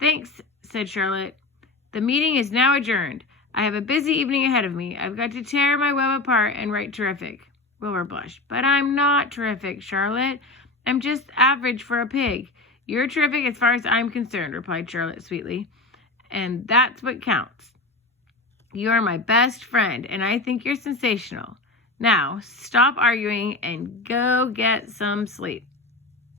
Thanks, said Charlotte. The meeting is now adjourned. I have a busy evening ahead of me. I've got to tear my web apart and write terrific. Wilbur blushed. But I'm not terrific, Charlotte. I'm just average for a pig. You're terrific as far as I'm concerned, replied Charlotte sweetly. And that's what counts. You are my best friend, and I think you're sensational. Now, stop arguing and go get some sleep.